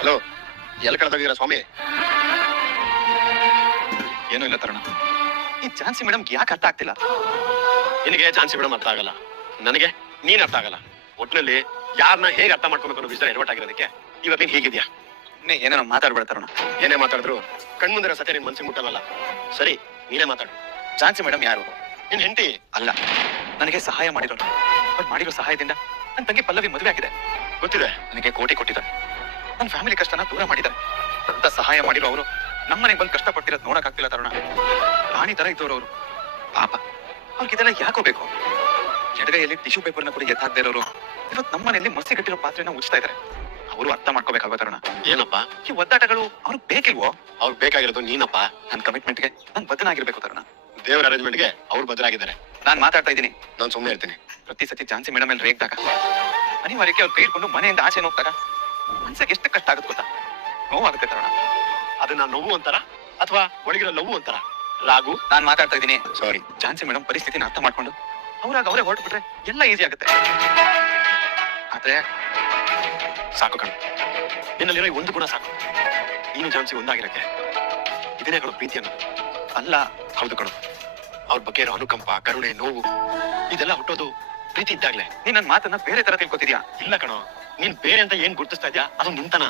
Hello ಎಲ್ಲಿ ಕಳೆದೋಗಿದ್ದೀರಾ ಸ್ವಾಮಿ? ಏನೂ ಇಲ್ಲ ತರುಣ. ಈ ಝಾನ್ಸಿ ಮೇಡಮ್ ಯಾಕೆ ಅರ್ಥ ಆಗ್ತಿಲ್ಲ? ನಿನಗೆ ಝಾನ್ಸಿ ಮೇಡಮ್ ಅರ್ಥ ಆಗಲ್ಲ. ನನಗೆ ನೀನ್ ಅರ್ಥ ಆಗಲ್ಲ. ಒಟ್ಟಿನಲ್ಲಿ ಯಾರನ್ನ ಹೇಗೆ ಅರ್ಥ ಮಾಡ್ಕೊಬೇಕು ಅನ್ನೋ ವಿಚಾರ ಎಡವಟ್ಟಾಗಿರೋದಕ್ಕೆ ಇವಾಗ ನೀನ್ ಹೀಗಿದ್ಯಾ? ನೀ ಏನೇನೋ ಮಾತಾಡ್ಬೇಡ ತರುಣ. ಏನೇ ಮಾತಾಡಿದ್ರು ಕಣ್ಮುಂದಿರೋ ಸತ್ಯ ನಿನ್ ಮನ್ಸಿಗೆ ಮುಟ್ಟಲ್ಲ ಸರಿ ನೀನೇ ಮಾತಾಡು. ಝಾನ್ಸಿ ಮೇಡಮ್ ಯಾರು? ನಿನ್ ಹೆಂಡತಿ? ಅಲ್ಲ. ನನಗೆ ಸಹಾಯ ಮಾಡಿರೋದು. ಬಟ್ ಮಾಡಿರೋ ಸಹಾಯದಿಂದ ನನ್ನ ತಂಗಿ ಪಲ್ಲವಿ ಮದುವೆ ಆಗಿದೆ. ಗೊತ್ತಿದೆ. ನನಗೆ ಕೋಟಿ ಕೊಟ್ಟಿದ್ದಾರೆ. ನನ್ನ ಫ್ಯಾಮಿಲಿ ಕಷ್ಟನ ದೂರ ಮಾಡಿದ್ದಾರೆ. ಅಂತ ಸಹಾಯ ಮಾಡಿರೋ ಅವರು ನಮ್ಮನೆಗೆ ಬಂದು ಕಷ್ಟಪಟ್ಟಿರೋದು ನೋಡಕ್ ಆಗ್ತಿಲ್ಲ ತರುಣ. ರಾಣಿ ತರ ಇದ್ದವರು ಅವರು. ಪಾಪ. ಅವ್ರಿಗೆ ಇದೆಲ್ಲ ಯಾಕೋ ಬೇಕು? ಎಡಗೈಯಲ್ಲಿ ಟಿಶ್ಯೂ ಪೇಪರ್ನ ಕೂಡ ಎತ್ತಾಗದೇ ಇರೋರು. ಇವತ್ತು ನಮ್ಮನೆಯಲ್ಲಿ ಮಸಿ ಕಟ್ಟಿರೋ ಪಾತ್ರೆನ ಉಚ್ತಾ ಇದ್ದಾರೆ ಅವರು ಅರ್ಥ ಮಾಡ್ಕೋಬೇಕಾಗೋ ತರುಣ. ಏನಪ್ಪ? ಈ ಒದ್ದಾಟಗಳು ಅವ್ರಿಗೆ ಬೇಕಿಲ್ವೋ? ಅವ್ರು ಬೇಕಾಗಿರೋದು ನೀನಪ್ಪ. ನನ್ನ ಕಮಿಟ್ಮೆಂಟ್ಗೆ ನಾನು ಬದಲಾಗಿರ್ಬೇಕು ತರುಣ. ದೇವರ ಅರೇಂಜ್ಮೆಂಟ್ಗೆ ಅವ್ರು ಬದಲಾಗಿದ್ದಾರೆ ನಾನು ಮಾತಾಡ್ತಾ ಇದ್ದೀನಿ. ನಾನು ಸುಮ್ಮನೆ ಇರ್ತೀನಿ. ಪ್ರತಿ ಸತಿ ಝಾನ್ಸಿ ಮೇಡಮ್ ಮೇಲೆ ರೇಗ್ದಾಗ. ಅನಿವಾರ್ಯಕ್ಕೆ ಅವ್ರು ಕೈ ಇಟ್ಕೊಂಡು ಮನೆಯಿಂದ ಆಚೆ ಹೋಗ್ದಾಗ ಮನ್ಸಿಗೆ ಎಷ್ಟು ಕಷ್ಟ ಆಗುತ್ತೆ ಗೊತ್ತಾ? ನೋವಾಗುತ್ತೆ ತರಣ ಅದನ್ನ ನೋವು ಅಂತಾರ? ಅಥವಾ ಒಳಗಿರೋ ಲವ್ ಅಂತಾರ? ಲಾಗು ನಾನು ಮಾತಾಡ್ತಾ ಇದ್ದೀನಿ. ಸಾರಿ ಝಾನ್ಸಿ ಮೇಡಮ್ ಪರಿಸ್ಥಿತಿನ ಅರ್ಥ ಮಾಡ್ಕೊಂಡು ಅವ್ರಾಗ ಅವರೇ ಹೊರಟು ಬಿಟ್ರೆ ಎಲ್ಲ ಈಸಿ ಆಗುತ್ತೆ. ಆದ್ರೆ ಸಾಕು ಕಣ ನಿನ್ನಲ್ಲಿರೋ ಈ ಒಂದು ಗುಣ ಸಾಕು. ನೀನು ಝಾನ್ಸಿ ಒಂದಾಗಿರಕ್ಕೆ ಇದನ್ನೇ ಕಣ ಪ್ರೀತಿ ಅನ್ನೋದು. ಅಲ್ಲ ಹೌದು ಕಣ. ಅವ್ರ ಬಗ್ಗೆ ಇರೋ ಅನುಕಂಪ ಕರುಣೆ ನೋವು ಇದೆಲ್ಲ ಹುಟ್ಟೋದು ಪ್ರೀತಿ ಇದ್ದಾಗ್ಲೆ. ನೀನ್ ನನ್ನ ಮಾತನ್ನ ಬೇರೆ ತರ ತಿಳ್ಕೊತಿದ್ಯಾ? ಇಲ್ಲ ಕಣೋ. ನೀನ್ ಬೇರೆ ಅಂತ ಏನ್ ಗುರ್ತಿಸ್ತಾ ಇದ್ಯಾ? ಅದು ನಿಂತನ?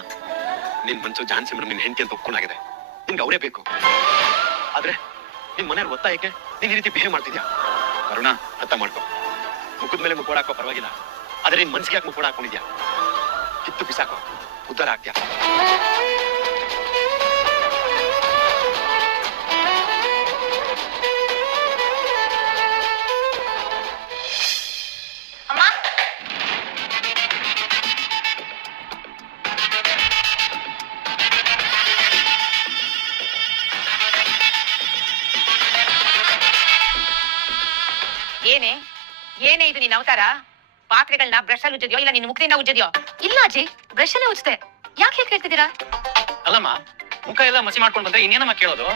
ನಿನ್ ಮನ್ಸು ಜಾನ್ಸಿ ಮೇಡಮ್ ನಿನ್ ಹೆಂಡತಿ ಅಂತ ಒಪ್ಕೊಂಡಾಗಿದೆ. ನಿನ್ಗೆ ಅವರೇ ಬೇಕು. ಆದ್ರೆ ನಿನ್ ಮನೆಯವ್ರ ಒತ್ತಾಯಕ್ಕೆ ನೀನ್ ಈ ರೀತಿ ಬಿಹೇವ್ ಮಾಡ್ತಿದ್ಯಾ? ಕರುಣ, ಅರ್ಥ ಮಾಡ್ಕೊ. ಮುಖದ ಮೇಲೆ ಮುಖೋಡ ಹಾಕೋ ಪರವಾಗಿಲ್ಲ. ಆದ್ರೆ ನಿನ್ ಮನ್ಸಿಗೆ ಯಾಕೆ ಮುಖೋಡ ಹಾಕೊಂಡಿದ್ಯಾ? ಕಿತ್ತು ಬಿಸಾಕೋ. ಉದ್ದಾರ ಆಗ್ತ್ಯಾ? ನಿನ್ನ ಅವತಾರ ಪಾತ್ರೆಗಳನ್ನ ಬ್ರಷ್ ಅಲ್ಲಿ ಉಜ್ಜದ್ಯೋ ಇಲ್ಲ ನಿನ್ ಮುಖದಿಂದ ಉಜ್ಜದ್ಯೋ? ಇಲ್ಲ ಅಜ್ಜಿ ಬ್ರಷ್ ಅಲ್ಲೇ ಉಜ್ತೆ ಯಾಕೆ ಹೇಗೆ ಕೇಳ್ತಿದ್ದೀರಾ? ಅಲ್ಲಮ್ಮ ಮುಖ ಎಲ್ಲ ಮಸಿ ಮಾಡ್ಕೊಂಡು ಬಂದ್ರೆ ಇನ್ನೇನಮ್ಮ ಕೇಳೋದು?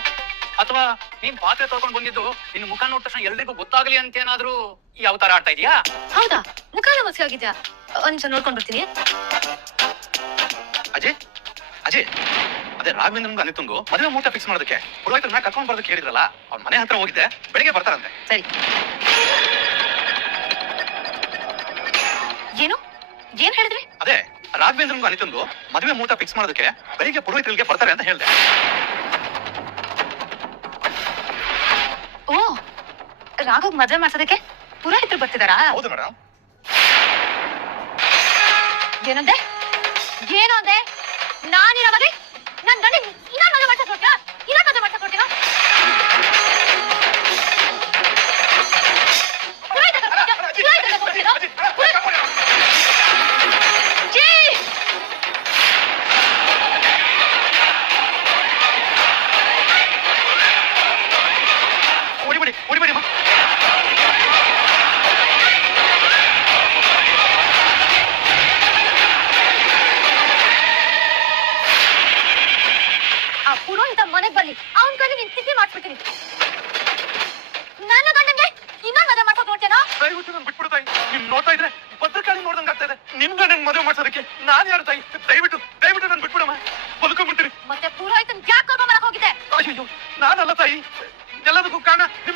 ಅಥವಾ ನೀನ್ ಪಾತ್ರೆ ತೊಳ್ಕೊಂಡ್ ಬಂದಿದ್ದು ನಿನ್ ಮುಖ ನೋಡ್ ತಕ್ಷಣ ಎಲ್ರಿಗೂ ಗೊತ್ತಾಗ್ಲಿ ಅಂತ ಏನಾದ್ರೂ ಈ ಅವತಾರ ಆಡ್ತಾ ಇದೀಯಾ? ಹೌದಾ? ಮುಖ ಎಲ್ಲ ಮಸಿ ಆಗಿದ್ಯಾ ಒಂದ್ಸಲ ನೋಡ್ಕೊಂಡ್ ಬರ್ತೀನಿ. ಅಜಯ್ ಅಜಯ್ ಅದೇ ರಾಘವೇಂದ್ರನ್ಗೂ ಅನಿತಂಗೂ ಮದುವೆ ಮೂಟ ಫಿಕ್ಸ್ ಮಾಡೋದಕ್ಕೆ ಪುರೋಹಿತರನ್ನ ಕರ್ಕೊಂಡ್ ಬರೋದಕ್ಕೆ ಹೇಳಿದ್ರಲ್ಲ ಅವ್ರ ಮನೆ ಹತ್ರ ಹೋಗಿದ್ದೆ ಬೆಳಿಗ್ಗೆ ಬರ್ತಾರಂತೆ. ಸರಿ. ಏನು? ಏನ್ ಹೇಳಿದ್ರಿ? ಅದೇ ರಾಘವೇಂದ್ರನ್ಗೂ ಅನಿತಂದು ಮದುವೆ ಮೂಟ ಫಿಕ್ಸ್ ಮಾಡೋದಕ್ಕೆ ಬೆಳಿಗ್ಗೆ ಪುರೋಹಿತರಿಗೆ ಬರ್ತಾರೆ ಅಂತ ಹೇಳ್ದೆ. ಓ ರಾಘವ್ ಮದುವೆ ಮಾಡ್ಸೋದಕ್ಕೆ ಪುರೋಹಿತರು ಬರ್ತಿದಾರಾ? ಹೌದು ಮೇಡಮ್ ಏನಂದೆ? ಏನು ಅಂದೆ ನಾನಿರೋ ಮದುವೆ? ನನ್ ಗಂಡ ಇನ್ನ ಮದುವೆ ಮಾಡ್ಸಕ್ ಹೋಗ್ತೀರಾ ಇನ್ನ ಮದುವೆ ಮಾಡ್ಸಕ್ ಹೊರ್ಟ್ಯಾ ఉడిపడి ఉడిపడి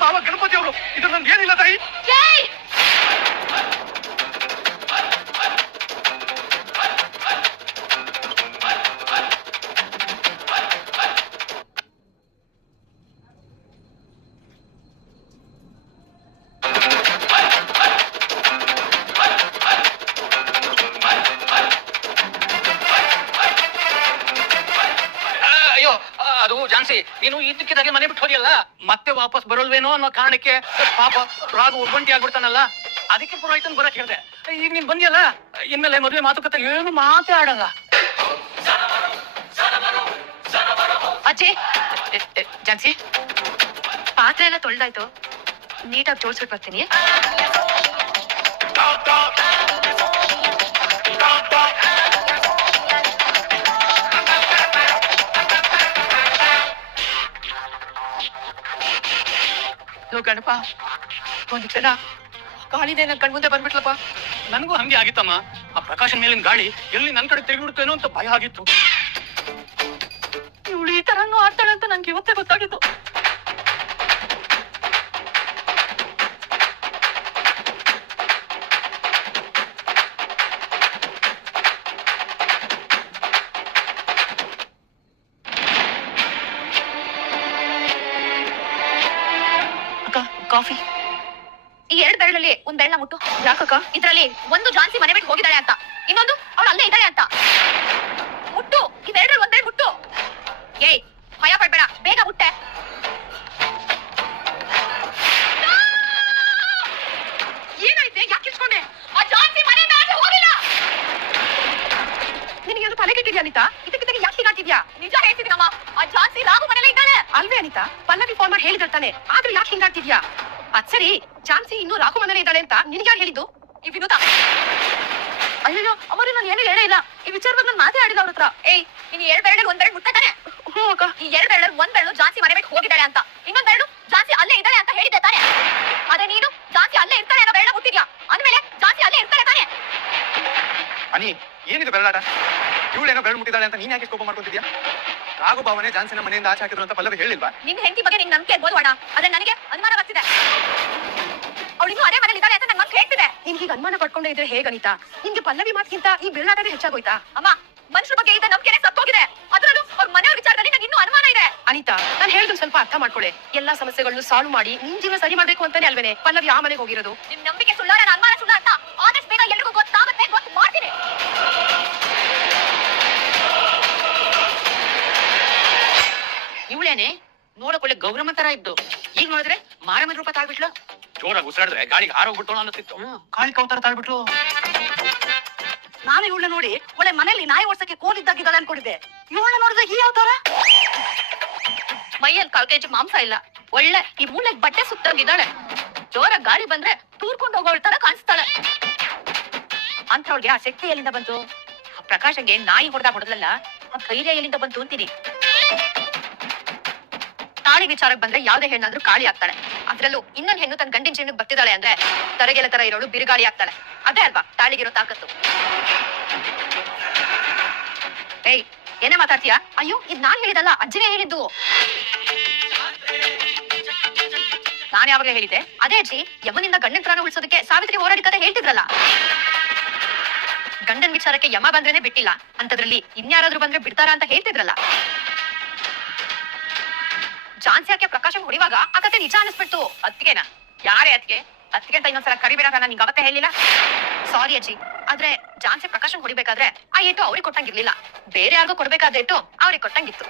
ಮಾವ ಗಣಪತಿ ಅವರು ಇದು ನನ್ಗೆ ಏನಿಲ್ಲ ತಾಯಿ ಅದು ಜಾನ್ಸಿ ನೀನು ಇದ್ದಕ್ಕಿದ್ದಾಗೆ ಮನೆ ಬಿಟ್ಟು ಹೋದಿಯಲ್ಲ ಮತ್ತೆ ವಾಪಸ್ ಬರೋಲ್ವೇನೋ ಅನ್ನೋ ಕಾರಣಕ್ಕೆ ಪಾಪ ರಾಗು ಒಬ್ಬಂಟಿ ಆಗ್ಬಿಡ್ತಾನಲ್ಲ? ಅದಕ್ಕೆ ಪುರೋಹಿತನ್ ಬರಕ್ ಹೇಳ್ದೆ. ಈಗ ನೀನ್ ಬಂದಿಯಲ್ಲ? ಇನ್ಮೇಲೆ ಮದುವೆ ಮಾತುಕತೆ ಏನು ಮಾತೇ ಆಡಲ್ಲ. ಅಜ್ಜಿ ಜಾನ್ಸಿ ಪಾತ್ರೆ ಎಲ್ಲ ತೊಳ್ದಾಯ್ತು. ನೀಟಾಗಿ ಜೋಡಿಸ್ಬಿಟ್ಟು ಬರ್ತೀನಿ. ಲೋ ಗಣಪ. ಒಂದು ಕ್ಷಣ ನನ್ ಕಣ್ಮುಂದೆ ಬಂದ್ಬಿಟ್ಲಪ್ಪ. ನನಗೂ ಹಂಗೆ ಆಗಿತ್ತಮ್ಮ. ಆ ಪ್ರಕಾಶನ್ ಮೇಲಿನ ಗಾಳಿ ಎಲ್ಲಿ ನನ್ ಕಡೆ ತಿರುಗಿಬಿಡ್ತೇನೋ ಅಂತ ಭಯ ಆಗಿತ್ತು. ಇವಳು ಈ ತರನು ಆಡ್ತಾಳೆ ಅಂತ ನನ್ಗೆ ಇವತ್ತೇ ಗೊತ್ತಾಗಿತ್ತು. ಕಾಫಿ. ಈ ಎರಡು ಬೆರಳಲ್ಲಿ ಒಂದ್ ಬೆರಳ ಮುಟ್ಟು. ಯಾಕಕ್ಕ? ಇದ್ರಲ್ಲಿ ಒಂದು ಜಾನ್ಸಿ ಮನೆ ಬಿಟ್ಟು ಹೋಗಿದ್ದಾಳೆ ಅಂತ. ಇನ್ನೊಂದು ಅವಳು ಅಲ್ಲೇ ಇದ್ದಾಳೆ ಅಂತ. ಮುಟ್ಟು. ಇವೆರಡರಲ್ಲಿ ಒಂದೇ ಮುಟ್ಟು. ಏಯ್, ಭಯ ಪಡ್ಬೇಡ. ಬೇಗ ಮುಟ್ಟೆ. ಏನಾಯ್ತೆ? ಯಾಕೆ ಆ ಜಾಂತಿ ಆಚೆ ಹೋಗಿಲ್ಲ. ನಿನಗೆ ಅದು ತಲೆ ಕೆಟ್ಟಿದ್ಯಾ ಅನಿತಾ? ಹೀಗಾಗ್ತಿದ್ಯಾ ನಿಜ ಹೇಳ್ತಿದ್ದೀನಮ್ಮ ಆ ಝಾನ್ಸಿ ರಾಘು ಮನೇಲೆ ಇದ್ದಾನೆ ಅಲ್ವೇ ಅನಿತಾ? ಪಲ್ಲವಿ ಫೋನ್ ಮಾಡಿ ಹೇಳಿದ್ರೆ ತಾನೆ. ಆದ್ರೂ ಯಾಕೆ ಹಿಂಗಾಗ್ತಿದ್ಯಾ ಅದ್ ಸರಿ ಝಾನ್ಸಿ ಇನ್ನೂ ರಾಘು ಮನೇಲೆ ಇದ್ದಾಳೆ ಅಂತ ನಿನ್ಗೆ ಯಾರು ಹೇಳಿದ್ದು? ಈ ವಿನೋದ. ಅಯ್ಯೋ ಅವರು ನಾನು ಏನು ಹೇಳೇ ಇಲ್ಲ. ಈ ವಿಚಾರವಾಗಿ ನಾನು ಮಾತೇ ಆಡಿದ ಅವ್ರ ಹತ್ರ. ಏಯ್ ನೀನ್ ಎರಡ್ ಬೆರಳಲ್ಲಿ ಒಂದ್ ಬೆರಳು ಮುಟ್ಟತಾನೆ ಹ್ಞೂ ಅಕ್ಕ. ಈ ಎರಡ್ ಬೆರಳಲ್ಲಿ ಒಂದ್ ಬೆರಳು ಜಾಸ್ತಿ ಮನೆ ಬಿಟ್ಟು ಹೋಗಿದ್ದಾಳೆ ಅಂತ. ಇನ್ನೊಂದ್ ಬೆರಳು ಅಲ್ಲೇ ಇದ್ದಾಳೆ ಅಂತ ಹೇಳಿದ್ದೆ ತಾನೆ? ಅದೇ ನೀನು ಜಾತಿ ಅಲ್ಲೇ ಇರ್ತಾಳೆ ಅನ್ನೋ ಬೆರಳ ಮುಟ್ಟಿದ್ಯಾ? ಅಂದ್ಮೇಲೆ ಜಾನ್ಸಿ ಅಲ್ಲೇ ಇರ್ತಾಳೆ ತಾನೆ? ಅನಿ ಏನಿದು ಬೆಳ್ಳಾಟ ಇವಳೇನೋ ಬೆರಳು ಮುಟ್ಟಿದ್ದಾಳೆ ಅಂತ ನೀನ್ ಯಾಕೆ ಕೋಪ ಮಾಡ್ಕೊತಿದ್ಯಾ? ರಾಘು ಭಾವನೆ ಜಾನ್ಸನ ಮನೆಯಿಂದ ಆಚೆ ಹಾಕಿದ್ರು ಅಂತ ಪಲ್ಲವಿ ಹೇಳಿಲ್ವಾ? ನಿನ್ ಹೆಂಡತಿ ಬಗ್ಗೆ ನಿನ್ ನಂಬಿಕೆ ಇರ್ಬೋದು ಅಣ್ಣ ಆದ್ರೆ ನನಗೆ ಅನುಮಾನ ಬರ್ತಿದೆ. ಅವಳು ಇನ್ನೂ ಅದೇ ಮನೇಲಿ ಇದ್ದಾಳೆ ಅಂತ ನಂಗೆ ಹೇಳ್ತಿದೆ. ನಿನ್ಗೆ ಈಗ ಅನುಮಾನ ಪಡ್ಕೊಂಡೇ ಇದ್ರೆ ಹೇಗೆ ಅನಿತಾ? ನಿನ್ಗೆ ಪಲ್ಲವಿ ಮಾತ್ಗಿಂತ ಈ ಬೆಳ್ಳಾಟನೇ ಹೆಚ್ಚಾಗೋಯ್ತಾ? ಅಮ್ಮ ಮನುಷ್ಯರ ಬಗ್ಗೆ ಇದ್ದ ನಂಬಿಕೆನೆ ಸತ್ತೋಗಿದೆ. ಅದರಲ್ಲೂ ಅವ್ರ ಮನೆಯವ್ರ ವಿಚಾರದಲ್ಲಿ ನಂಗೆ ಇನ್ನೂ ಅನುಮಾನ ಇದೆ. ಅನಿತಾ ನಾನು ಹೇಳಿದ್ರು ಸ್ವಲ್ಪ ಅರ್ಥ ಮಾಡ್ಕೊಳ್ಳಿ ಎಲ್ಲಾ ಸಮಸ್ಯೆಗಳನ್ನು ಸಾಲ್ವ್ ಮಾಡಿ ನಿನ್ ಜೀವನ ಸರಿ ಮಾಡ್ಬೇಕು ಅಂತಾನೆ ಅಲ್ವೇನೆ? ಪಲ್ಲವಿ ಆ ಮನೆಗೆ ಹೋಗಿರೋದು. ನಿಮ್ ನಂಬಿಕೆ ಸುಳ್ಳ ಅನುಮಾನ ಸುಳ್ಳ ಅಂತ ಇವಳೇನೆ ನೋಡಕೊಳ್ಳೆ ಗೌರಮ್ಮ ತರ ಇದ್ದು. ಈಗ ನೋಡಿದ್ರೆ ಮಾರಮ್ಮ ರೂಪ ತಾಳ್ಬಿಟ್ಲು. ಜೋರಾಗಿ ಉಸಿರಾಡಿದ್ರೆ ಗಾಳಿಗೆ ಹಾರೋಗ್ಬಿಟ್ಟು ಅನ್ನಿಸ್ತಿತ್ತು. ಕಾಳಿ ಕೌತರ ತಾಳ್ಬಿಟ್ಲು. ನಾನು ಇವಳನ್ನ ನೋಡಿ ಒಳ್ಳೆ ಮನೇಲಿ ನಾಯಿ ಓಡ್ಸಕ್ಕೆ ಕೋಲಿದ್ದಾಗಿದ್ದಾಳೆ ಅನ್ಕೊಂಡಿದ್ದೆ. ಇವಳನ್ನ ನೋಡಿದ್ರೆ ಈ ಯಾವ ತರ ಮೈಯಲ್ಲಿ ಕಾಲ್ ಕೆಜಿ ಮಾಂಸ ಇಲ್ಲ. ಒಳ್ಳೆ ಈ ಮೂಲೆಗ್ ಬಟ್ಟೆ ಸುತ್ತಂಗಿದ್ದಾಳೆ. ಜೋರ ಗಾಳಿ ಬಂದ್ರೆ ತೂರ್ಕೊಂಡು ಹೋಗೋಳ ತರ ಕಾಣಿಸ್ತಾಳೆ. ಅಂಥವ್ಳಿಗೆ ಆ ಶಕ್ತಿ ಎಲ್ಲಿಂದ ಬಂತು? ಪ್ರಕಾಶಂಗೆ ನಾಯಿ ಹೊಡೆದ ಹೊಡೆದಲ್ಲ ಆ ಧೈರ್ಯ ಎಲ್ಲಿಂದ ಬಂತು ಅಂತೀನಿ. ತಾಳಿ ವಿಚಾರಕ್ಕೆ ಬಂದ್ರೆ ಯಾವ್ದೇ ಹೆಣ್ಣಾದ್ರೂ ಕಾಳಿ ಆಗ್ತಾಳೆ. ಅದ್ರಲ್ಲೂ ಇನ್ನೊಂದ್ ಹೆಣ್ಣು ತನ್ನ ಗಂಡಿನ ಜೀವನಕ್ಕೆ ಬರ್ತಿದ್ದಾಳೆ ಅಂದ್ರೆ ತರಗೆಲ ತರ ಇರೋಳು ಬಿರುಗಾಳಿ ಆಗ್ತಾಳೆ. ಅದೇ ಅಲ್ವಾ? ತಾಳಿಗಿರೋ ತಾಕತ್ತು. ಏಯ್, ಏನೇ ಮಾತಾಡ್ತೀಯಾ? ಅಯ್ಯೋ, ಇದ್ ನಾನ್ ಹೇಳಿದಲ್ಲ ಅಜ್ಜಿನೇ ಹೇಳಿದ್ದು. ನಾನ್ ಯಾವಾಗ ಹೇಳಿದ್ದೆ? ಅದೇ ಅಜ್ಜಿ, ಯಮನಿಂದ ಗಂಡನ ಪ್ರಾಣ ಉಳಿಸೋದಕ್ಕೆ ಸಾವಿತ್ರಿ ಹೋರಾಡಿ ಕತೆ ಹೇಳ್ತಿದ್ರಲ್ಲ. ಗಂಡನ್ ವಿಚಾರಕ್ಕೆ ಯಮ ಬಂದ್ರೇನೆ ಬಿಟ್ಟಿಲ್ಲ. ಅಂತದ್ರಲ್ಲಿ ಇನ್ಯಾರಾದ್ರೂ ಬಂದ್ರೆ ಬಿಡ್ತಾರಾ ಅಂತ ಹೇಳ್ತಿದ್ರಲ್ಲ. ಝಾನ್ಸಿ ಯಾಕೆ ಪ್ರಕಾಶನ್ ಹೊಡಿವಾಗ ಆ ಕತೆ ನಿಜ ಅನಿಸ್ಬಿಡ್ತು ಅತ್ತಿಗೆನಾ? ಯಾರೇ ಅತ್ತಿಗೆ? ಅತ್ತಿಗೆ ಅಂತ ಇನ್ನೊಂದ್ಸಲ ಕರಿಬೇಡ ನಾನು ನಿಂಗೆ ಅವತ್ತೇ ಹೇಳಿಲ್ಲ? ಸಾರಿ ಅಜ್ಜಿ. ಆದ್ರೆ ಝಾನ್ಸಿ ಪ್ರಕಾಶನ್ ಹೊಡಿಬೇಕಾದ್ರೆ ಆ ಏಟು ಅವ್ರಿಗೆ ಕೊಟ್ಟಂಗಿರ್ಲಿಲ್ಲ. ಬೇರೆ ಯಾರಿಗೂ ಕೊಡ್ಬೇಕಾದ ಏಟು ಅವ್ರಿಗೆ ಕೊಟ್ಟಂಗಿತ್ತು.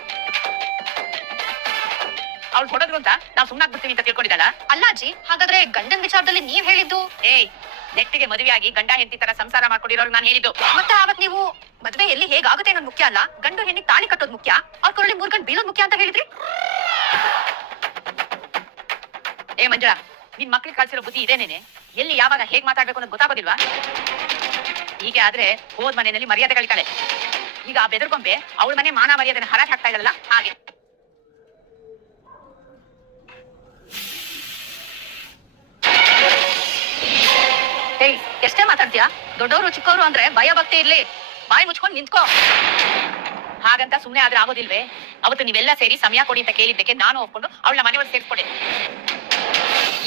ಅವ್ಳು ಹೊಡೋದ್ರು ಅಂತ ನಾವು ಸುಮ್ಮನಾಗ್ ಬಿಡ್ತೀವಿ ಅಂತ ತಿಳ್ಕೊಂಡಿದ್ದಲ್ಲ? ಅಲ್ಲ ಅಜ್ಜಿ, ಹಾಗಾದ್ರೆ ಗಂಡನ್ ವಿಚಾರದಲ್ಲಿ ನೀವ್ ಹೇಳಿದ್ದು? ಏಯ್ ನೆಟ್ಟಿಗೆ ಮದುವೆಯಾಗಿ ಗಂಡ ಹೆಂಡತಿ ತರ ಸಂಸಾರ ಮಾಡ್ಕೊಂಡಿರೋರು ನಾನು ಹೇಳಿದ್ದು. ಮತ್ತೆ ಅವತ್ ನೀವು ಮದುವೆ ಎಲ್ಲಿ ಹೇಗಾಗುತ್ತೆ ಅನ್ನೋದು ಮುಖ್ಯ ಅಲ್ಲ? ಗಂಡು ಹೆಣ್ಣಿಗೆ ತಾಳಿ ಕಟ್ಟೋದು ಮುಖ್ಯ? ಅವ್ರ ಕೊರಳಿ ಮೂರ್ ಗಂಟೆ ಬೀಳೋದು ಮುಖ್ಯ ಅಂತ ಹೇಳಿದ್ರಿ? ಏ ಮಂಜುಳಾ, ನಿನ್ ಮಕ್ಳಿಗೆ ಕಳ್ಸಿರೋ ಬುದ್ಧಿ ಇದೇನೇನೆ? ಎಲ್ಲಿ ಯಾವಾಗ ಹೇಗ್ ಮಾತಾಡ್ಬೇಕು ಅನ್ನೋದು ಗೊತ್ತಾಗೋದಿಲ್ವಾ? ಹೀಗೆ ಆದ್ರೆ ಹೋದ್ ಮನೆಯಲ್ಲಿ ಮರ್ಯಾದೆ ಕಳಿತಾಳೆ. ಈಗ ಆ ಬೆದರ್ಕೊಂಬೆ ಅವಳ ಮನೆ ಮಾನ ಮರ್ಯಾದೆನ ಹರಾಜ್ ಹಾಕ್ತಾ ಇದಲ್ಲ ಹಾಗೆ. ಎಷ್ಟೇ ಮಾತಾಡ್ತೀಯಾ? ದೊಡ್ಡವರು ಚಿಕ್ಕವರು ಅಂದ್ರೆ ಭಯ, ಭಕ್ತಿ ಇರ್ಲಿ. ಬಾಯಿ ಮುಚ್ಕೊಂಡ್ ನಿಂತ್ಕೋ. ಹಾಗಂತ ಸುಮ್ನೆ ಆದ್ರೆ ಆಗೋದಿಲ್ವೇ? ಅವತ್ತು ನೀವೆಲ್ಲ ಸೇರಿ ಸಮಯ ಕೊಡಿ ಅಂತ ಕೇಳಿದ್ದಕ್ಕೆ ನಾನು ಒಪ್ಕೊಂಡು ಅವಳ ಮನೆಯೊಳಗೆ ಸೇರ್ಸ್ಕೊಂಡೆ.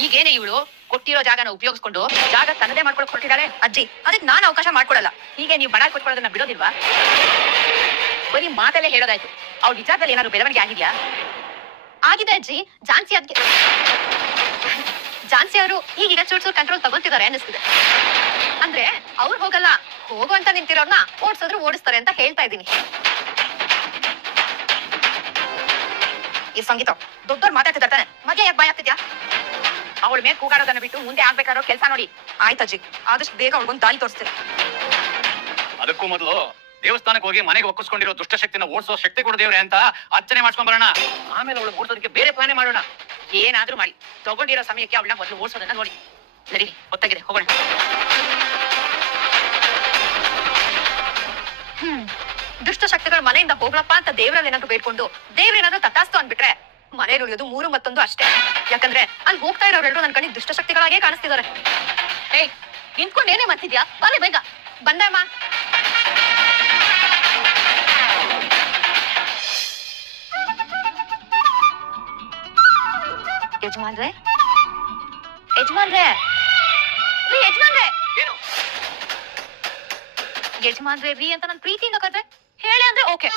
ಈಗೇನೆ ಇವಳು ಕೊಟ್ಟಿರೋ ಜಾಗನ ಉಪಯೋಗಿಸ್ಕೊಂಡು ಜಾಗ ತನ್ನದೇ ಮಾಡ್ಕೊಳಕ್ ಕೊಟ್ಟಿದ್ದಾಳೆ ಅಜ್ಜಿ, ಅದಕ್ಕೆ ನಾನು ಅವಕಾಶ ಮಾಡ್ಕೊಡಲ್ಲ ಹೀಗೆ ನೀವು ಬಣ ಕೊಟ್ಕೊಳ್ಳೋದನ್ನ ಬಿಡೋದಿಲ್ವಾ? ಬರೀ ಮಾತಲ್ಲೇ ಹೇಳೋದಾಯ್ತು. ಅವ್ಳ ವಿಚಾರದಲ್ಲಿ ಏನಾದ್ರು ಬೆಳವಣಿಗೆ ಆಗಿದ್ಯಾ? ಆಗಿದೆ ಅಜ್ಜಿ. ಝಾನ್ಸಿ ಅದಕ್ಕೆ ಝಾನ್ಸಿ ಅವರು ಈಗೀಗ ಚೂರ್ ಚೂರ್ ಕಂಟ್ರೋಲ್ ತಗೊಳ್ತಿದ್ದಾರೆ ಅನ್ನಿಸ್ತಿದೆ. ಅಂದ್ರೆ ಅವ್ರು ಹೋಗಲ್ಲ, ಹೋಗು ಅಂತ ನಿಂತಿರೋರ್ನ ಓಡಿಸಿದ್ರು ಓಡಿಸ್ತಾರೆ ಅಂತ ಹೇಳ್ತಾ ಇದ್ದೀನಿ. ಈ ಸಂಗೀತ ದೊಡ್ಡವ್ರು ಮಾತಾಡ್ತಿದ್ದಾರೆ ತಾನೆ. ಮದ್ಯ ಯಾಕೆ ಭಯ ಆಗ್ತಿದ್ಯಾ ಅವಳ ಮೇಲೆ ಕೂಗಾಡೋದನ್ನ ಬಿಟ್ಟು ಮುಂದೆ ಆಗ್ಬೇಕಾರೋ ಕೆಲಸ ನೋಡಿ. ಆಯ್ತಜ್ಜಿ ಆದಷ್ಟು ಬೇಗ ಅವಳಿಗೊಂದು ದಾರಿ ತೋರಿಸ್ತೀರ. ಅದಕ್ಕೂ ಮೊದಲು ದೇವಸ್ಥಾನಕ್ಕೆ ಹೋಗಿ ಮನೆಗೆ ಒಕ್ಕಿಸ್ಕೊಂಡಿರೋ ದುಷ್ಟಶಕ್ತಿನ ಓಡಿಸೋ ಶಕ್ತಿ ಕೊಡದೇವ್ರೆ ಅಂತ ಅರ್ಚನೆ ಮಾಡ್ಸ್ಕೊಂಡ್ ಬರೋಣ ಆಮೇಲೆ ಅವಳು ಓಡಿಸೋದಕ್ಕೆ ಬೇರೆ ಪ್ಲಾನೇ ಮಾಡೋಣ. ಏನಾದ್ರೂ ಮಾಡಿ. ತಗೊಂಡಿರೋ ಸಮಯಕ್ಕೆ ಅವಳನ್ನ ಮೊದಲು ಓಡಿಸೋದನ್ನ ನೋಡಿ. ಸರಿ ಗೊತ್ತಾಗಿದೆ ಹೋಗೋಣ. ಹ್ಮ್, ದುಷ್ಟ ಶಕ್ತಿಗಳು ಮನೆಯಿಂದ ಹೋಗ್ಲಪ್ಪ ಅಂತ ದೇವ್ರಲ್ಲಿ ಏನಾದ್ರು ಬೇಡ್ಕೊಂಡು ದೇವ್ರೇನಾದ್ರೂ ತಟಾಸ್ತು ಅಂದ್ಬಿಟ್ರೆ ಮನೆ ಉಳಿಯೋದು ಮೂರು ಮತ್ತೊಂದು ಅಷ್ಟೇ. ಯಾಕಂದ್ರೆ ಅಲ್ಲಿ ಹೋಗ್ತಾ ಇರೋರೆಲ್ಲರೂ ನನ್ ಕಣ್ಣಿಗೆ ದುಷ್ಟ ಶಕ್ತಿಗಳಾಗೇ ಕಾಣಿಸ್ತಿದ್ದಾರೆ. ಏಯ್, ನಿಂತ್ಕೊಂಡು ಏನೇ ಮಾಡ್ತಿದ್ಯಾ? ಬಾಲೆ ಬೇಗ. ಬಂದಮ್ಮ ಯಜಮಾನ್ರೆ? ಯಜಮಾನ್ರೆ? ಯಜಮಾನ್ರೆ! ಏನು? ಯಜಮಾನ್ರೆ ರೀ ಅಂತ ನನ್ ಪ್ರೀತಿಯಿಂದ ಕರೆದ್ರೆ ಹೇಳಿ ಅಂದ್ರೆ ಓಕೆ.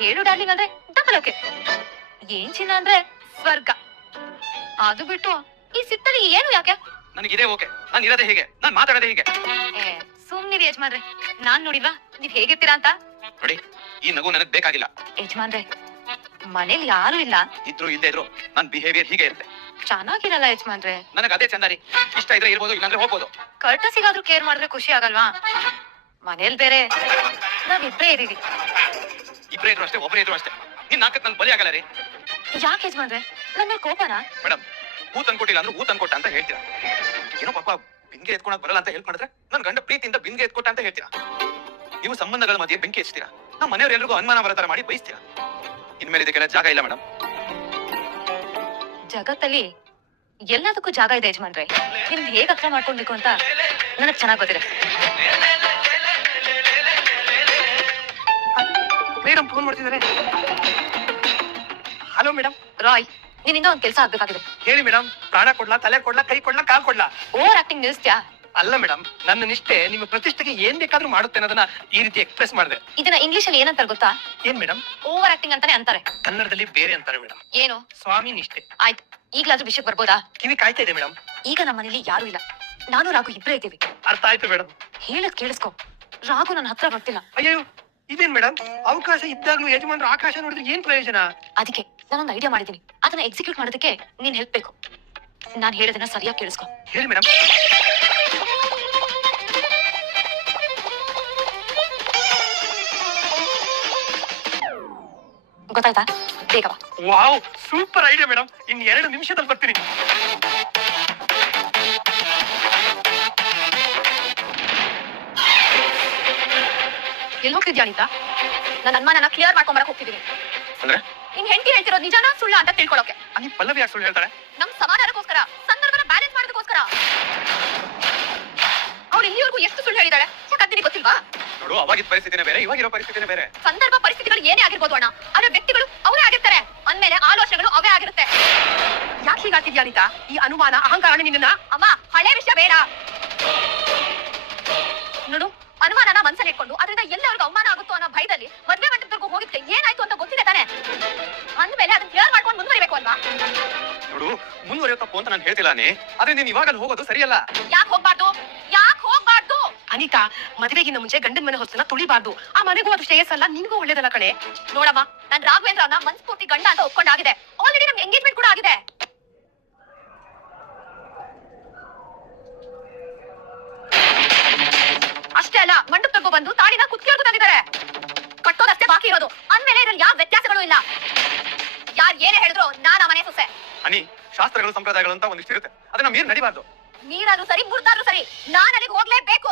ಹೇಳು ಡಾರ್ಲಿಂಗ್ ಅಂದ್ರೆ ಡಬಲ್ ಓಕೆ. ಏನ್ ಚಿನ್ನ ಅಂದ್ರೆ ಸ್ವರ್ಗ. ಅದು ಬಿಟ್ಟು ಈ ಸಿತ್ತಲ್ಲಿ ಏನು ಯಾಕೆ? ನನಗಿದೆ ಓಕೆ. ನಾನು ಇರೋದೇ ಹೀಗೆ. ನಾನು ಮಾತಾಡೋದೇ ಹೀಗೆ. ಏ ಸುಮ್ನಿರಿ ಯಜಮಾನ್ರೆ. ನಾನ್ ನೋಡಿಲ್ವಾ? ನೀವ್ ಹೇಗಿರ್ತೀರಾ ಅಂತ? ನೋಡಿ ಈ ನಗು ನನಗೆ ಬೇಕಾಗಿಲ್ಲ. ಯಜಮಾನ್ರೆ ಮನೇಲಿ ಯಾರು ಇಲ್ಲ. ಇದ್ರು ಇಲ್ಲದೆ ಇದ್ರು ನನ್ ಬಿಹೇವಿಯರ್ ಹೀಗೆ ಇರುತ್ತೆ. ಚೆನ್ನಾಗಿರಲ್ಲ ಯಜಮಾನ್ರೆ. ನನಗೆ ಅದೇ ಚಂದ ರೀ ಇಷ್ಟ ಇದ್ರೆ ಇರ್ಬೋದು ಇಲ್ಲಾಂದ್ರೆ ಹೋಗ್ಬೋದು. ಕರ್ಟಸಿಗಾದ್ರೂ ಕೇರ್ ಮಾಡಿದ್ರೆ ಖುಷಿ ಆಗಲ್ವಾ? ಮನೇಲಿ ಬೇರೆ. ನಾವಿಬ್ರೇ ಇದೀವಿ ಇಬ್ಬರೇ ಇದ್ರು ಅಷ್ಟೇ ಒಬ್ಬರೇ ಇದ್ರು ಅಷ್ಟೇ. ನಿನ್ನ ನಾಲ್ಕಕ್ಕೆ ನನ್ ಬಲಿ ಆಗಲ್ಲ ರೀ. ಯಾಕೆ ಯಜಮಾನ್ರೆ? ನನ್ನ ಕೋಪನ? ಮೇಡಮ್ ಹೂ ತಂದ್ಕೊಟ್ಟಿಲ್ಲ ಅಂದ್ರೆ ಹೂ ತಂದ್ಕೊಟ್ಟ ಅಂತ ಹೇಳ್ತೀರಾ? ಏನೋ ಪಾಪ ಬಿಂಗೆ ಎತ್ಕೊಳಕ್ ಬರಲ್ಲ ಅಂತ ಹೇಳ್ಕೊಂಡ್ರೆ ನನ್ ಗಂಡ ಪ್ರೀತಿಯಿಂದ ಬಿಂಗೆ ಎತ್ಕೊಟ್ಟ ಅಂತ ಹೇಳ್ತೀರಾ? ನೀವು ಸಂಬಂಧಗಳ ಮಧ್ಯೆ ಬೆಂಕಿ ಹಚ್ತೀರಾ? ನಮ್ಮ ಮನೆಯವ್ರು ಎಲ್ರಿಗೂ ಅನುಮಾನ ಬರೋ ತರ ಮಾಡಿ ಬಯಸ್ತೀರಾ ಇನ್ಮೇಲೆ ಇದಕ್ಕೆಲ್ಲ ಜಾಗ ಇಲ್ಲ ಮೇಡಮ್. ಜಗತ್ತಲ್ಲಿ ಎಲ್ಲದಕ್ಕೂ ಜಾಗ ಇದೆ ಯಜಮಾನ್ರೆ. ನಿಮ್ದು ಹೇಗ್ ಅರ್ಥ ಮಾಡ್ಕೊಳ್ಬೇಕು ಅಂತ ನನಗ್ ಚೆನ್ನಾಗ್ ಗೊತ್ತಿದೆ. ಮೇಡಮ್ ಫೋನ್ ಮಾಡ್ತಿದ್ದಾರೆ ಹಲೋ ಮೇಡಮ್ ರಾಯ್ ನಿನ್ನಿಂದ ಒಂದ್ ಕೆಲ್ಸ ಆಗ್ಬೇಕಾಗಿದೆ. ಹೇಳಿ ಮೇಡಮ್ ಪ್ರಾಣ ಕೊಡ್ಲಾ ತಲೆ ಕೊಡ್ಲಾ ಕೈ ಕೊಡ್ಲಾ ಕಾಲ್ ಕೊಡ್ಲಾ? ಓವರ್ ಆಕ್ಟಿಂಗ್ ನಿಲ್ಸ್ತ್ಯಾ ಅಲ್ಲ ಮೇಡಮ್ ನನ್ನ ನಿಷ್ಠೆ ನಿಮ್ಮ ಪ್ರತಿಷ್ಠೆಗೆ ಏನ್ ಬೇಕಾದ್ರೂ ಮಾಡುತ್ತೆ ಅನ್ನೋದನ್ನ ಈ ರೀತಿ ಎಕ್ಸ್ಪ್ರೆಸ್ ಮಾಡಿದೆ. ಇದನ್ನ ಇಂಗ್ಲಿಷ್ ಅಲ್ಲಿ ಏನಂತಾರೆ ಗೊತ್ತಾ? ಏನ್ ಮೇಡಮ್? ಓವರ್ ಆಕ್ಟಿಂಗ್ ಅಂತಾನೆ ಅಂತಾರೆ. ಕನ್ನಡದಲ್ಲಿ ಬೇರೆ ಅಂತಾರೆ ಮೇಡಮ್. ಏನು? ಸ್ವಾಮಿ ನಿಷ್ಠೆ. ಆಯ್ತು ಈಗ್ಲಾದ್ರೂ ವಿಷಯಕ್ಕೆ ಬರ್ಬೋದಾ? ಕಿವಿ ಕಾಯ್ತಾ ಇದೆ ಮೇಡಮ್. ಈಗ ನಮ್ಮ ಮನೇಲಿ ಯಾರು ಇಲ್ಲ. ನಾನು ರಾಘು ಇಬ್ರೇ ಇದ್ದೀವಿ. ಅರ್ಥ ಆಯ್ತು ಮೇಡಮ್. ಹೇಳದ್ ಕೇಳಿಸ್ಕೊ. ರಾಘು ನನ್ನ ಹತ್ರ ಬರ್ತಿಲ್ಲ. ಅಯ್ಯೋ ಇದೇನ್ ಮೇಡಮ್? ಅವಕಾಶ ಇದ್ದಾಗ್ಲೂ ಯಜಮಾನ್ರು ಆಕಾಶ ನೋಡಿದ್ರೆ ಏನ್ ಪ್ರಯೋಜನ? ಅದಕ್ಕೆ ನಾನೊಂದು ಐಡಿಯಾ ಮಾಡಿದ್ದೀನಿ. ಅದನ್ನ ಎಕ್ಸಿಕ್ಯೂಟ್ ಮಾಡೋದಕ್ಕೆ ನೀನ್ ಹೆಲ್ಪ್ ಬೇಕು. ನಾನು ಹೇಳೋದನ್ನ ಸರಿಯಾಗಿ ಕೇಳಿಸ್ಕೊ. ಹೇಳಿ ಮೇಡಮ್. ಗೊತ್ತಾಯ್ತಾ? ಬೇಗ ಬಾ ವಾವ್ ಸೂಪರ್ ಐಡಿಯಾ ಮೇಡಮ್ ಇನ್ ಎರಡು ನಿಮಿಷದಲ್ಲಿ ಬರ್ತೀನಿ. ಎಲ್ಲಿ ಹೋಗ್ತಿದ್ಯಾ ಅನಿತಾ? ನನ್ನ ಅನುಮಾನನ ಕ್ಲಿಯರ್ ಮಾಡ್ಕೊಂಡ್ ಹೋಗ್ತಿದ್ದೀನಿ ಅಂದ್ರೆ? ನಿನ್ ಹೆಂಡತಿ ಹೇಳ್ತಿರೋದು ನಿಜಾನ ಸುಳ್ಳ ಅಂತ ತಿಳ್ಕೊಳಕ್ಕೆ ಅಲ್ಲಿ ಪಲ್ಲವಿ ಯಾಕೆ ಸುಳ್ಳು ಹೇಳ್ತಾಳೆ? ನಮ್ ಸಮಾಧಾನಕ್ಕೋಸ್ಕರ ಸಂದರ್ಭನ ಬ್ಯಾಲೆನ್ಸ್ ಮಾಡೋದಕ್ಕೋಸ್ಕರ. ಅವ್ಳು ಇಲ್ಲಿವರೆಗೂ ಎಷ್ಟು ಸುಳ್ಳು ಹೇಳಿದಾಳೆ? ಯಾಕಂತೀನಿ ಗೊತ್ತಿಲ್ವಾ? ನೋಡು ಅವಾಗಿದ್ದ ಪರಿಸ್ಥಿತಿನೇ ಬೇರೆ ಇವಾಗಿರೋ ಪರಿಸ್ಥಿತಿನೇ ಬೇರೆ. ಸಂದರ್ಭ ಪರಿಸ್ಥಿತಿಗಳು ಏನೇ ಆಗಿರ್ಬೋದು ಅಣ್ಣ ಆದ್ರೆ ವ್ಯಕ್ತಿಗಳು ಅವರೇ ಆಗಿರ್ತಾರೆ. ಅಂದ್ಮೇಲೆ ಆಲೋಚನೆಗಳು ಅವೇ ಆಗಿರುತ್ತೆ. ಯಾಕೆ ಹೀಗಾಗ್ತಿದ್ಯಾ ಅನಿತಾ? ಈ ಅನುಮಾನ ಅಹಂಕಾರ ನಿನ್ನ ಅಮ್ಮ ಹಳೆ ವಿಷಯ ಬೇಡ. ನೋಡು ಅನುಮಾನನ ಮನ್ಸಲ್ಲಿ ಇಟ್ಕೊಂಡು ಅದರಿಂದ ಎಲ್ಲರಿಗೂ ಅವಮಾನ ಆಗುತ್ತೋ ಅನ್ನೋ ಭಯದಲ್ಲಿ ಮದ್ವೆ ಮಂಟಪದವರೆಗೂ ಹೋಗಿದ್ದೆ ಏನಾಯ್ತು ಅಂತ ಗೊತ್ತಿದೆ ತಾನೆ. ಅಂದ್ಮೇಲೆ ಅದನ್ನ ಕ್ಲಿಯರ್ ಮಾಡ್ಕೊಂಡು ಮುಂದುವರಿಬೇಕು ಅಲ್ವಾ? ನೋಡು ಮುಂದುವರಿಯೋ ತಪ್ಪು ಅಂತ ನಾನು ಹೇಳ್ತಿಲ್ಲ ನೀ ಆದ್ರೆ ನೀನ್ ಇವಾಗ ಹೋಗೋದು ಸರಿಯಲ್ಲ. ಯಾಕೆ ಹೋಗ್ಬಾರ್ದು? ಅನಿತಾ, ಮದುವೆಗಿಂತ ಮುಂಚೆ ಗಂಡನ ಮನೆ ಹೊಸನ ತುಳಿಬಾರ್ದು. ಆ ಮನೆಗೂ ಅದು ಶ್ರೇಯಸ್ಸಲ್ಲ, ನಿನ್ಗೂ ಒಳ್ಳೇದಲ್ಲ ಕಣೆ. ನೋಡಮ್ಮ, ನಾನ್ ರಾಘವೇಂದ್ರನ ಮನ್ಸ್ಫೂರ್ತಿ ಗಂಡ ಅಂತ ಒಪ್ಕೊಂಡಾಗಿದೆ. ಆಲ್ರೆಡಿ ನಮ್ಗೆ ಎಂಗೇಜ್ಮೆಂಟ್ ಕೂಡ ಆಗಿದೆ. ಅಷ್ಟೇ ಅಲ್ಲ ಮಂಟಪದವರೆಗೂ ಬಂದು ತಾಳಿನ ಕುತ್ತಿಗೆವರೆಗೂ ತಂದಿದ್ದಾರೆ ಕಟ್ಟೋದಷ್ಟೇ ಬಾಕಿ ಇರೋದು. ಅಂದ್ಮೇಲೆ ಇದ್ರಲ್ಲಿ ಯಾವ ವ್ಯತ್ಯಾಸಗಳು ಇಲ್ಲ. ಯಾರ್ ಏನೇ ಹೇಳಿದ್ರು ನಾನ್ ಮನೆ ಸೊಸೆ. ಅನಿ ಶಾಸ್ತ್ರಗಳು, ಸಂಪ್ರದಾಯಗಳು ಅಂತ ಒಂದಿಷ್ಟು ಇರುತ್ತೆ. ಅದನ್ನ ಮೀರ್ ನಡಿಬಾರ್ದು? ನೀರಾದ್ರೂ ಸರಿ ಮುರ್ದಾದ್ರೂ ಸರಿ. ನಾನ್ ಅಲ್ಲಿಗೆ ಹೋಗ್ಲೇಬೇಕು.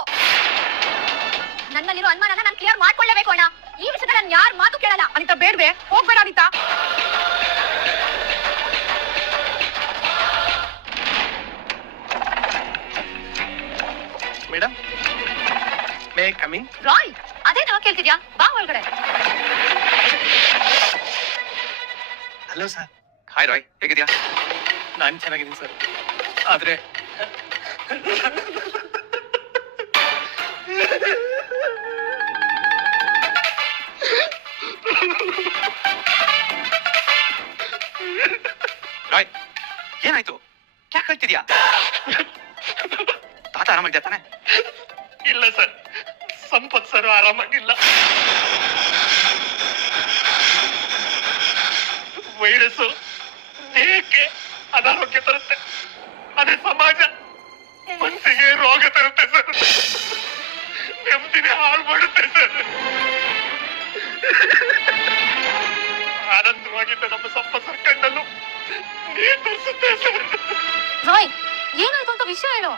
ನನ್ನಲ್ಲಿರೋ ಅನುಮಾನನ ನಾನು ಕ್ಲಿಯರ್ ಮಾಡ್ಕೊಳ್ಳೇಬೇಕು ಅಣ್ಣ. ಈ ವಿಷಯದಲ್ಲಿ ನಾನು ಯಾರ ಮಾತು ಕೇಳಲ್ಲ. ಅನಿತಾ ಬೇಡ್ವೆ. ಹೋಗ್ಬೇಡ Anitha. Madam may coming Roy ಅದೇ ನಾವು ಕೇಳ್ತಿದ್ಯಾ? ಬಾ ಒಳಗಡೆ. Hello sir. ಹಾಯ್ ರಾಯ್ ಹೇಗಿದ್ಯಾ? ನಾನು ಚೆನ್ನಾಗಿದ್ದೀನಿ ಸರ್. ಆದ್ರೆ ರಾಯ್ ಏನಾಯ್ತು? ಯಾಕೆ ಹೇಳ್ತಿದ್ಯಾ? ತಾತ ಆರಾಮಾಗಿದ್ಯಾ ತಾನೆ? ಇಲ್ಲ ಸರ್ ಸಂಪತ್ ಸರ್ ಆರಾಮಾಗಿಲ್ಲ. ವೈರಸ್ಸು ನಮ್ಮ ಸಂಪತ್ ಸರ್ ಕಣ್ಣಲ್ಲೂ. ನೀರ್ ತರಿಸುತ್ತೆ ಸರ್? ರಾಯ್ ಏನಾಯ್ತು ಅಂತ ವಿಷಯ ಹೇಳು.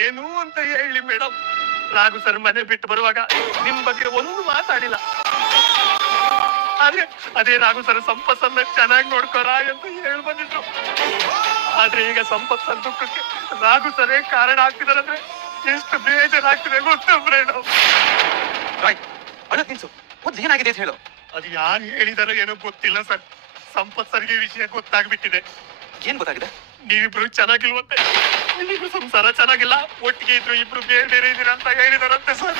ಏನು ಅಂತ ಹೇಳಿ ಮೇಡಮ್ ರಾಘು ಸರ್ ಮನೆ ಬಿಟ್ಟು ಬರುವಾಗ ನಿಮ್ ಬಗ್ಗೆ ಒಂದು ಮಾತಾಡಿಲ್ಲ. ಆದ್ರೆ ಅದೇ ರಾಘು ಸರ್ ಸಂಪತ್ ಸರ್ನ ಚೆನ್ನಾಗಿ ನೋಡ್ಕೋರ ಅಂತ ಹೇಳಿ ಬಂದಿದ್ರು. ಆದ್ರೆ ಈಗ ಸಂಪತ್ ಸರ್ ದುಃಖಕ್ಕೆ ರಾಘು ಸರೇ ಕಾರಣ ಆಗ್ತಿದಾರಂದ್ರೆ ಎಷ್ಟು ಬೇಜಾರಾಗ್ತಿದೆ ಗೊತ್ತ ಮೇಡಮ್ ರಾಯ್ ಅಳದ್ ನಿಲ್ಸು ಮೊದ್ಲು ಏನಾಗಿದೆ ಅಂತ ಹೇಳು. ಅದು ಯಾರು ಹೇಳಿದಾರೋ ಏನೋ ಗೊತ್ತಿಲ್ಲ ಸರ್. ಸಂಪತ್ ಸರ್ಗೆ ವಿಷಯ ಗೊತ್ತಾಗ್ಬಿಟ್ಟಿದೆ. ಏನ್ ಗೊತ್ತಾಗಿದೆ? ನೀವಿಬ್ರು ಚೆನ್ನಾಗಿಲ್ವಂತೆ? ನೀವಿಬ್ರು ಸಂಸಾರ ಚೆನ್ನಾಗಿಲ್ಲ ಒಟ್ಟಿಗೆ ಇದ್ರು ಇಬ್ರು ಬೇರೆ ಬೇರೆ ಇದೀರ ಅಂತ ಹೇಳಿದಾರಂತೆ ಸರ್.